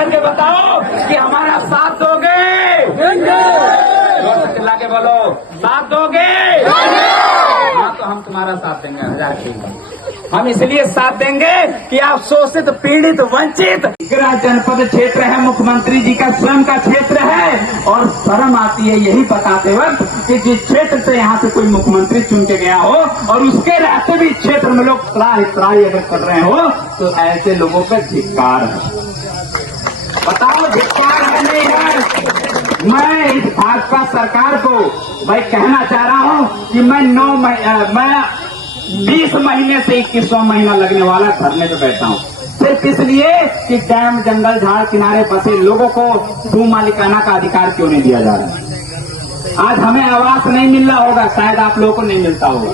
करके बताओ कि हमारा साथ दोगे? चिल्ला के बोलो, साथ दोगे? हाँ, तो हम तुम्हारा साथ देंगे 1000%। हम इसलिए साथ देंगे कि आप शोषित, पीड़ित, वंचित गृह जनपद क्षेत्र है, मुख्यमंत्री जी का स्वयं का क्षेत्र है। और शर्म आती है यही बताते वक्त कि जिस क्षेत्र से यहाँ से कोई मुख्यमंत्री चुन के गया हो और उसके रहते भी क्षेत्र में लोग त्राही अगर कर रहे हो तो ऐसे लोगों पर धिक्कार है। बताओ धिक्कार है नहीं है? मैं इस भाजपा सरकार को भाई कहना चाह रहा हूँ कि मैं 20 महीने से 21वां महीना लगने वाला धरने पे बैठा हूँ, सिर्फ इसलिए कि डैम, जंगल, झाड़ किनारे बसे लोगों को भू मालिकाना का अधिकार क्यों नहीं दिया जा रहा है। आज हमें आवास नहीं मिल रहा होगा, शायद आप लोगों को नहीं मिलता होगा।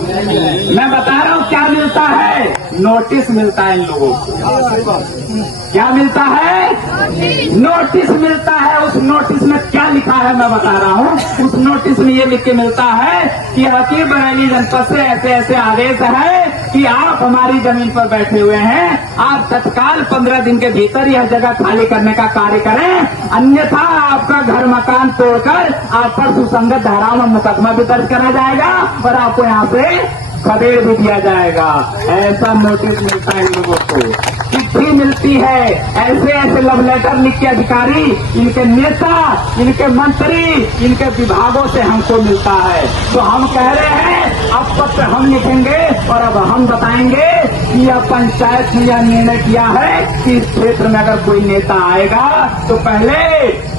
मैं बता रहा हूँ क्या मिलता है, नोटिस मिलता है इन लोगों को। क्या मिलता है? नोटिस मिलता है। उस नोटिस में क्या लिखा है मैं बता रहा हूँ। उस नोटिस में ये लिख के मिलता है कि हकीम बरेली जनपद से ऐसे ऐसे आदेश है कि आप हमारी जमीन पर बैठे हुए हैं, आप तत्काल 15 दिन के भीतर यह जगह खाली करने का कार्य करें, अन्यथा आपका घर मकान तोड़कर आप पर सुसंगत धाराओं में मुकदमा भी दर्ज करा जाएगा और आपको यहाँ से खदेड़ भी दिया जाएगा। ऐसा नोटिस मिलता है इन लोगों को, चिट्ठी मिलती है, ऐसे ऐसे लव लेटर लिख के अधिकारी, इनके नेता, इनके मंत्री, इनके विभागों से हमको मिलता है। तो हम कह रहे हैं अब पत्र हम लिखेंगे और अब हम बताएंगे कि यह पंचायत ने यह निर्णय किया है कि इस क्षेत्र में अगर कोई नेता आएगा तो पहले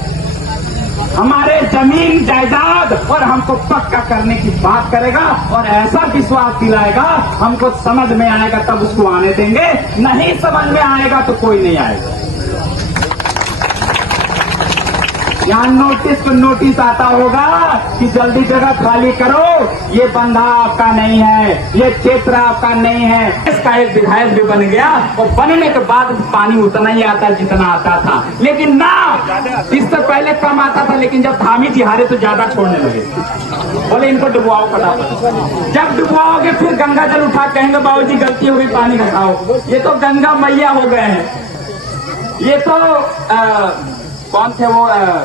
हमारे जमीन, जायदाद और हमको पक्का करने की बात करेगा और ऐसा विश्वास दिलाएगा, हमको समझ में आएगा तब उसको आने देंगे, नहीं समझ में आएगा तो कोई नहीं आएगा। यहाँ नोटिस आता होगा कि जल्दी जगह खाली करो, ये बंधा आपका नहीं है, ये क्षेत्र आपका नहीं है। इसका एक विधायक भी बन गया और बनने के बाद पानी उतना ही आता जितना आता था, लेकिन ना, इससे पहले कम आता था, लेकिन जब धामी जी हारे तो ज्यादा छोड़ने लगे। बोले इनको डुबवाओ फटाफट। जब डुबवाओगे फिर गंगा जल उठा कहेंगे बाबूजी गलती हो गई, पानी घटाओ। ये तो गंगा मैया हो गए हैं। ये तो कौन थे वो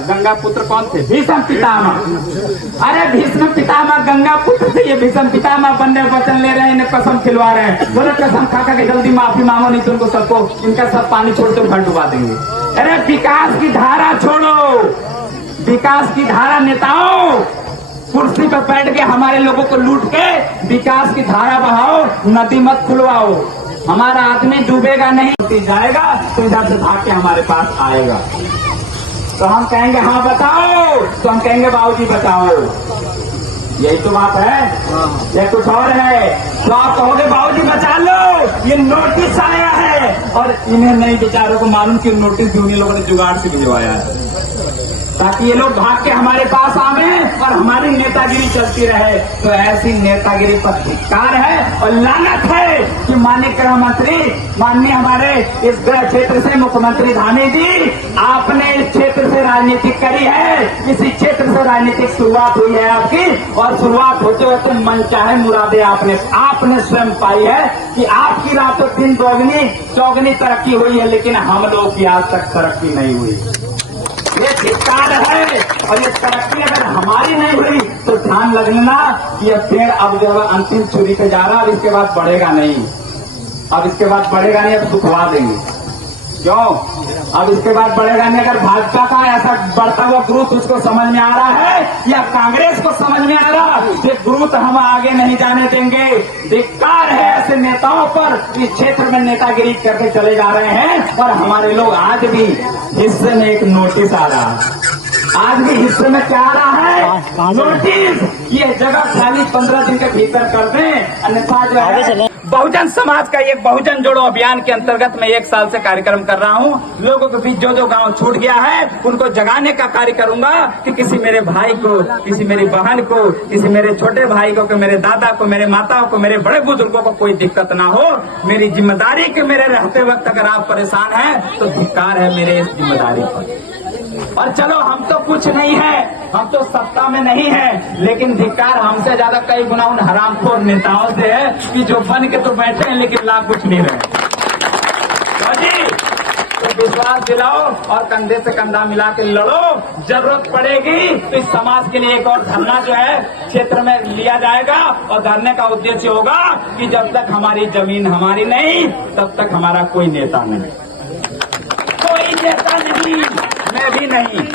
गंगा पुत्र कौन थे? भीष्म पितामह। अरे भीष्म पितामह गंगा पुत्र थे, ये भीष्म पितामह बनने वचन ले रहे हैं, इन्हें कसम खिलवा रहे हैं। बोले कसम खा के जल्दी माफी मांगो, नहीं तो उनको सबको, इनका सब पानी छोड़ के घर डुबा देंगे। अरे विकास की धारा छोड़ो, विकास की धारा नेताओं, कुर्सी पर बैठ के हमारे लोगों को लूट के विकास की धारा बहाओ, नदी मत खुलवाओ। हमारा आदमी डूबेगा नहीं, जाएगा तो इधर से भाग के हमारे पास आएगा। तो हम कहेंगे हाँ बताओ, तो हम कहेंगे बाबूजी बताओ। यही तो बात है, या कुछ और है? तो आप कहोगे बाबूजी बचा लो, ये नोटिस आया है। और इन्हें नहीं बेचारों को मालूम कि नोटिस भी उन्हीं लोगों ने जुगाड़ से भिजवाया है, ताकि ये लोग भाग के हमारे पास आवे और हमारी नेतागिरी चलती रहे। तो ऐसी नेतागिरी पर धिक्कार है और लानत है कि माननीय गृह मंत्री, माननीय हमारे इस गृह क्षेत्र से मुख्यमंत्री धामी जी, आपने इस क्षेत्र से राजनीति करी है, इसी क्षेत्र से राजनीतिक शुरुआत हुई है आपकी, और शुरुआत होते होते मनचाहे मुरादे आपने स्वयं पाई है कि आपकी रातों दिन दोगुनी चौगुनी तरक्की हुई है, लेकिन हम लोग की आज तक तरक्की नहीं हुई। ये धिक्कार है। और ये तरक्की अगर हमारी नहीं हुई तो ध्यान रख लेना कि यह पेड़ अब जो है अंतिम छुरी पे जा रहा है, अब इसके बाद बढ़ेगा नहीं, अब इसके बाद बढ़ेगा नहीं, अब सुखवा देंगे। क्यों? अब इसके बाद बढ़ेगा नहीं। अगर भाजपा का ऐसा बढ़ता हुआ ग्रोथ उसको समझ में आ रहा है या कांग्रेस को समझ में आ रहा है, ये ग्रोथ हम आगे नहीं जाने देंगे। धिक्कार है ऐसे नेताओं पर, इस क्षेत्र में नेतागिरी करके चले जा रहे हैं। और हमारे लोग आज भी हिस्से में एक नोटिस आ रहा है, आज भी हिस्से में क्या आ रहा है? नोटिस। ये जगह खाली 15 दिन के भीतर कर दें, अन्यथा जो है बहुजन समाज का एक बहुजन जोड़ो अभियान के अंतर्गत मैं 1 साल से कार्यक्रम कर रहा हूँ। लोगों के बीच जो गांव छूट गया है उनको जगाने का कार्य करूंगा कि किसी मेरे भाई को, किसी मेरी बहन को, किसी मेरे छोटे भाई को, कि मेरे दादा को, मेरे माताओं को, मेरे बड़े बुजुर्गों को कोई दिक्कत ना हो। मेरी जिम्मेदारी के मेरे रहते वक्त अगर आप परेशान हैं तो धिक्कार है मेरे इस जिम्मेदारी पर। और चलो हम तो कुछ नहीं है, हम तो सत्ता में नहीं है, लेकिन धिक्कार हमसे ज्यादा कई गुना उन हरामखोर नेताओं से है कि जो बन के तो बैठे हैं लेकिन लाभ कुछ नहीं रहे। तो विश्वास दिलाओ और कंधे से कंधा मिला के लड़ो। जरूरत पड़ेगी तो इस समाज के लिए एक और धरना जो है क्षेत्र में लिया जाएगा और धरने का उद्देश्य होगा कि जब तक हमारी जमीन हमारी नहीं तब तक हमारा कोई नेता नहीं, कोई नेता नहीं, मैं भी नहीं,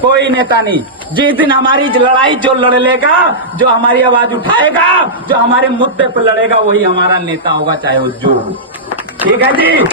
कोई नेता नहीं। जिस दिन हमारी लड़ाई जो लड़ लेगा, जो हमारी आवाज उठाएगा, जो हमारे मुद्दे पर लड़ेगा, वही हमारा नेता होगा, चाहे वो जो हो। ठीक है जी,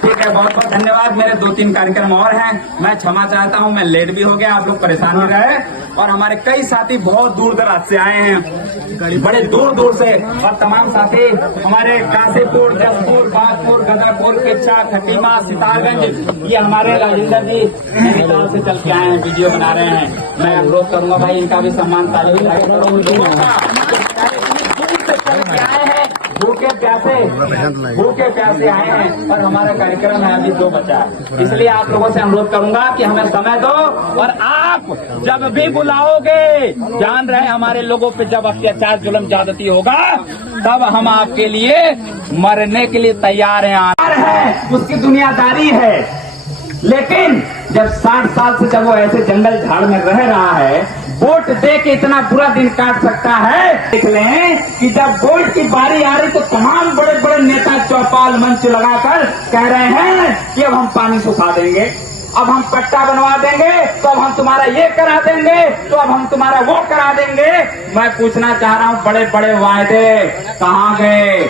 ठीक है, बहुत बहुत धन्यवाद। मेरे 2-3 कार्यक्रम और हैं, मैं क्षमा चाहता हूं, मैं लेट भी हो गया, आप लोग परेशान नहीं रहे। और हमारे कई साथी बहुत दूर दराज से आए हैं, बड़े दूर दूर से, और तमाम साथी हमारे काशीपुर, जसपुर, बागपुर, गदरपुर, किच्छा, खटीमा, सितारगंज, ये हमारे राजेंद्र जी नैनीताल से चल के आए हैं, वीडियो बना रहे हैं। मैं अनुरोध करूंगा भाई इनका भी सम्मान ताली करो। उन लोगों का भूखे प्यासे आए हैं और हमारा कार्यक्रम है अभी 2 बचा है, इसलिए आप लोगों से अनुरोध करूंगा कि हमें समय दो। और आप जब भी बुलाओगे, जान रहे हमारे लोगों पे जब अत्याचार जुल्म ज्यादती होगा, तब हम आपके लिए मरने के लिए तैयार हैं। उसकी दुनियादारी है, लेकिन जब 60 साल से जब वो ऐसे जंगल झाड़ में रह रहा है, वोट दे के इतना बुरा दिन काट सकता है। देख लें कि जब वोट की बारी आ रही तो तमाम बड़े बड़े नेता चौपाल मंच लगाकर कह रहे हैं कि अब हम पानी सुखा देंगे, अब हम पट्टा बनवा देंगे, तो अब हम तुम्हारा ये करा देंगे, तो अब हम तुम्हारा वो करा देंगे। मैं पूछना चाह रहा हूँ, बड़े बड़े वायदे कहाँ गए?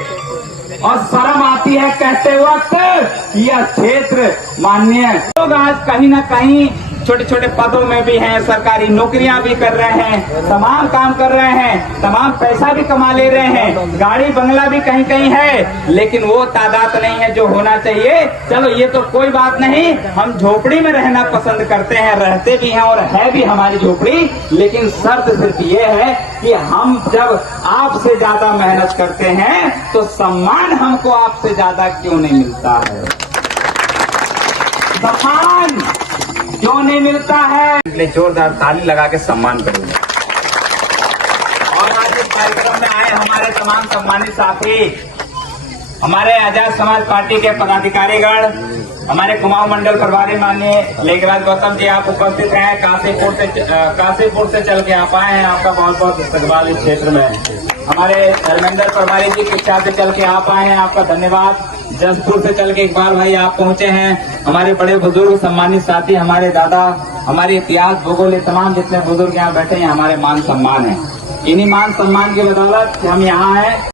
और शर्म आती है कहते वक्त यह क्षेत्र माननीय लोग आज कहीं न कहीं छोटे छोटे पदों में भी हैं, सरकारी नौकरियां भी कर रहे हैं, तमाम काम कर रहे हैं, तमाम पैसा भी कमा ले रहे हैं, गाड़ी बंगला भी कहीं कहीं है, लेकिन वो तादाद नहीं है जो होना चाहिए। चलो ये तो कोई बात नहीं, हम झोपड़ी में रहना पसंद करते हैं, रहते भी हैं और है भी हमारी झोपड़ी, लेकिन शर्त सिर्फ ये है कि हम जब आपसे ज्यादा मेहनत करते हैं तो सम्मान हमको आपसे ज्यादा क्यों नहीं मिलता है? सम्मान क्यों नहीं मिलता है? इसलिए जोरदार ताली लगा के सम्मान करूंगा। और आज इस कार्यक्रम में आए हमारे तमाम सम्मानित साथी, हमारे आजाद समाज पार्टी के पदाधिकारीगण, हमारे कुमाऊं मंडल प्रभारी माननीय लेखराज गौतम जी, आप उपस्थित हैं। काशीपुर से चल के आप आए हैं, आपका बहुत बहुत इस्तकबाल इस क्षेत्र में। हमारे धर्मेंद्र प्रभारी जी किच्छा से चल के आप आए हैं, आपका धन्यवाद। जसपुर से चल के इकबाल भाई आप पहुंचे हैं। हमारे बड़े बुजुर्ग सम्मानित साथी, हमारे दादा, हमारे इतिहास भूगोल तमाम जितने बुजुर्ग यहाँ बैठे हैं, हमारे मान सम्मान है। इन्हीं मान सम्मान की बदौलत हम यहाँ हैं।